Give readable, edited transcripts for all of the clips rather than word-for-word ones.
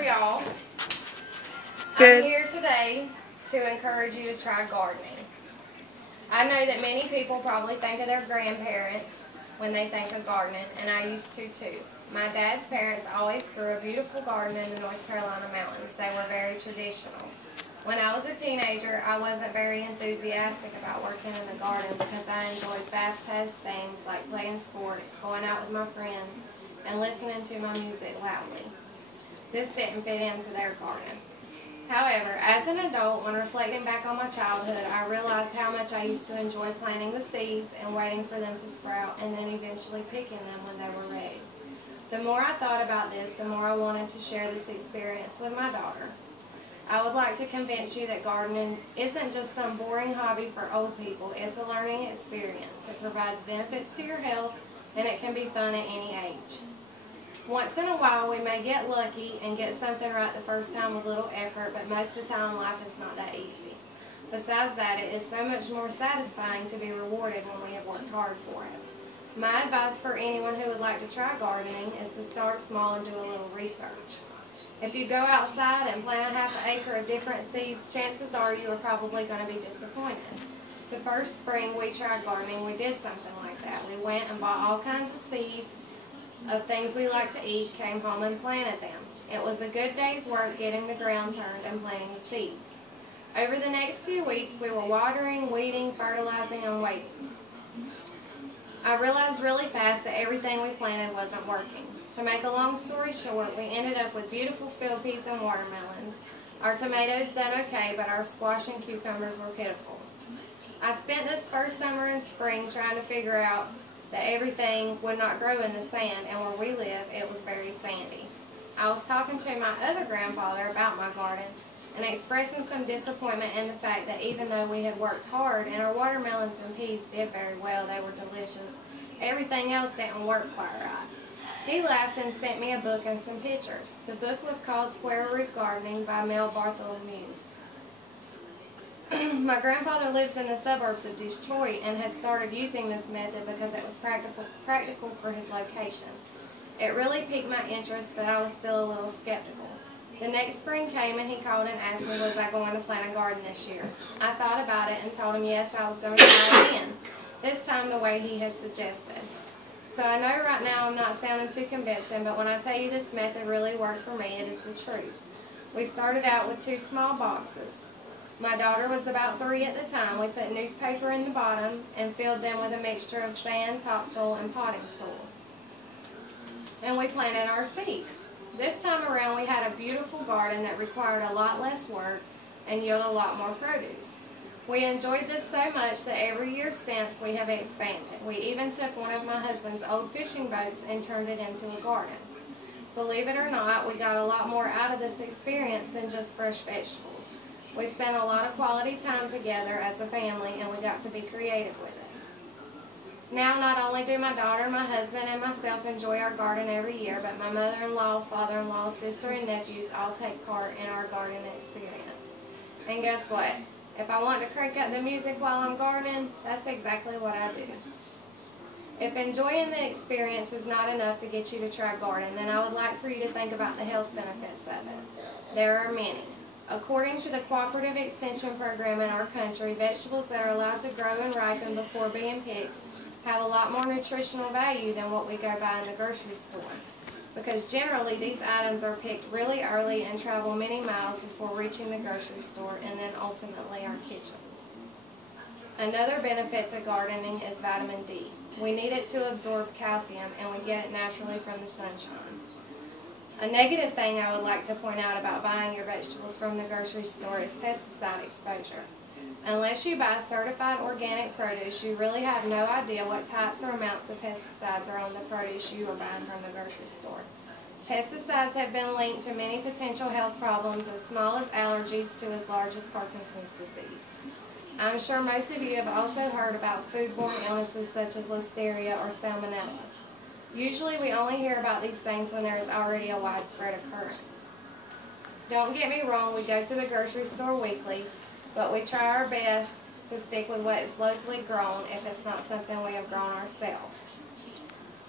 are y'all? Good. I'm here today to encourage you to try gardening. I know that many people probably think of their grandparents when they think of gardening, and I used to too. My dad's parents always grew a beautiful garden in the North Carolina mountains. They were very traditional. When I was a teenager, I wasn't very enthusiastic about working in the garden because I enjoyed fast-paced things like playing sports, going out with my friends, and listening to my music loudly. This didn't fit into their garden. However, as an adult, when reflecting back on my childhood, I realized how much I used to enjoy planting the seeds and waiting for them to sprout and then eventually picking them when they were ready. The more I thought about this, the more I wanted to share this experience with my daughter. I would like to convince you that gardening isn't just some boring hobby for old people. It's a learning experience. It provides benefits to your health, and it can be fun at any age. Once in a while, we may get lucky and get something right the first time with little effort, but most of the time, life is not that easy. Besides that, it is so much more satisfying to be rewarded when we have worked hard for it. My advice for anyone who would like to try gardening is to start small and do a little research. If you go outside and plant a half an acre of different seeds, chances are you are probably going to be disappointed. The first spring we tried gardening, we did something like that. We went and bought all kinds of seeds of things we like to eat, came home and planted them. It was a good day's work getting the ground turned and planting the seeds. Over the next few weeks, we were watering, weeding, fertilizing, and waiting. I realized really fast that everything we planted wasn't working. To make a long story short, we ended up with beautiful field peas and watermelons. Our tomatoes done okay, but our squash and cucumbers were pitiful. I spent this first summer and spring trying to figure out that everything would not grow in the sand, and where we live, it was very sandy. I was talking to my other grandfather about my garden and expressing some disappointment in the fact that even though we had worked hard and our watermelons and peas did very well, they were delicious, everything else didn't work quite right. He laughed and sent me a book and some pictures. The book was called Square Root Gardening by Mel Bartholomew. My grandfather lives in the suburbs of Detroit and had started using this method because it was practical for his location. It really piqued my interest, but I was still a little skeptical. The next spring came and he called and asked me was I going to plant a garden this year. I thought about it and told him yes, I was going to try again, this time the way he had suggested. So I know right now I'm not sounding too convincing, but when I tell you this method really worked for me, it is the truth. We started out with 2 small boxes. My daughter was about 3 at the time. We put newspaper in the bottom and filled them with a mixture of sand, topsoil, and potting soil. And we planted our seeds. This time around we had a beautiful garden that required a lot less work and yielded a lot more produce. We enjoyed this so much that every year since we have expanded. We even took one of my husband's old fishing boats and turned it into a garden. Believe it or not, we got a lot more out of this experience than just fresh vegetables. We spent a lot of quality time together as a family, and we got to be creative with it. Now, not only do my daughter, my husband, and myself enjoy our garden every year, but my mother-in-law, father-in-law, sister, and nephews all take part in our garden experience. And guess what? If I want to crank up the music while I'm gardening, that's exactly what I do. If enjoying the experience is not enough to get you to try garden, then I would like for you to think about the health benefits of it. There are many. According to the Cooperative Extension Program in our country, vegetables that are allowed to grow and ripen before being picked have a lot more nutritional value than what we go buy in the grocery store, because generally these items are picked really early and travel many miles before reaching the grocery store and then ultimately our kitchens. Another benefit to gardening is vitamin D. We need it to absorb calcium, and we get it naturally from the sunshine. A negative thing I would like to point out about buying your vegetables from the grocery store is pesticide exposure. Unless you buy certified organic produce, you really have no idea what types or amounts of pesticides are on the produce you are buying from the grocery store. Pesticides have been linked to many potential health problems, as small as allergies to as large as Parkinson's disease. I'm sure most of you have also heard about foodborne illnesses such as listeria or salmonella. Usually we only hear about these things when there is already a widespread occurrence. Don't get me wrong, we go to the grocery store weekly, but we try our best to stick with what is locally grown if it's not something we have grown ourselves.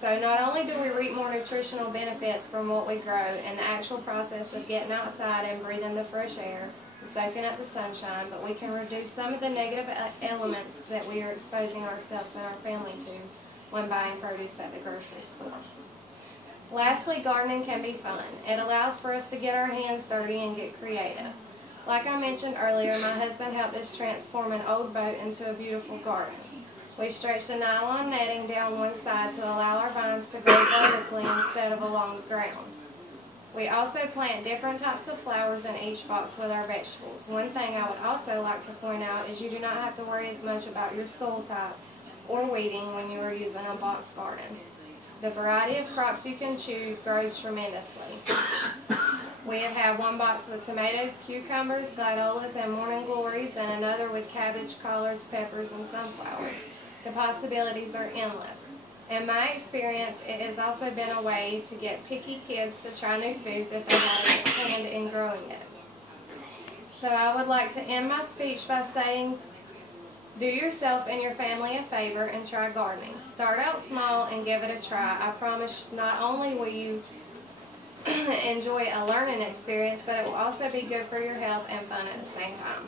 So not only do we reap more nutritional benefits from what we grow and the actual process of getting outside and breathing the fresh air and soaking up the sunshine, but we can reduce some of the negative elements that we are exposing ourselves and our family to when buying produce at the grocery store. Lastly, gardening can be fun. It allows for us to get our hands dirty and get creative. Like I mentioned earlier, my husband helped us transform an old boat into a beautiful garden. We stretched a nylon netting down one side to allow our vines to grow vertically instead of along the ground. We also plant different types of flowers in each box with our vegetables. One thing I would also like to point out is you do not have to worry as much about your soil type or weeding when you are using a box garden. The variety of crops you can choose grows tremendously. We have one box with tomatoes, cucumbers, gladiolas, and morning glories, and another with cabbage, collards, peppers, and sunflowers. The possibilities are endless. In my experience, it has also been a way to get picky kids to try new foods if they have a hand in growing it. So I would like to end my speech by saying, do yourself and your family a favor and try gardening. Start out small and give it a try. I promise not only will you enjoy a learning experience, but it will also be good for your health and fun at the same time.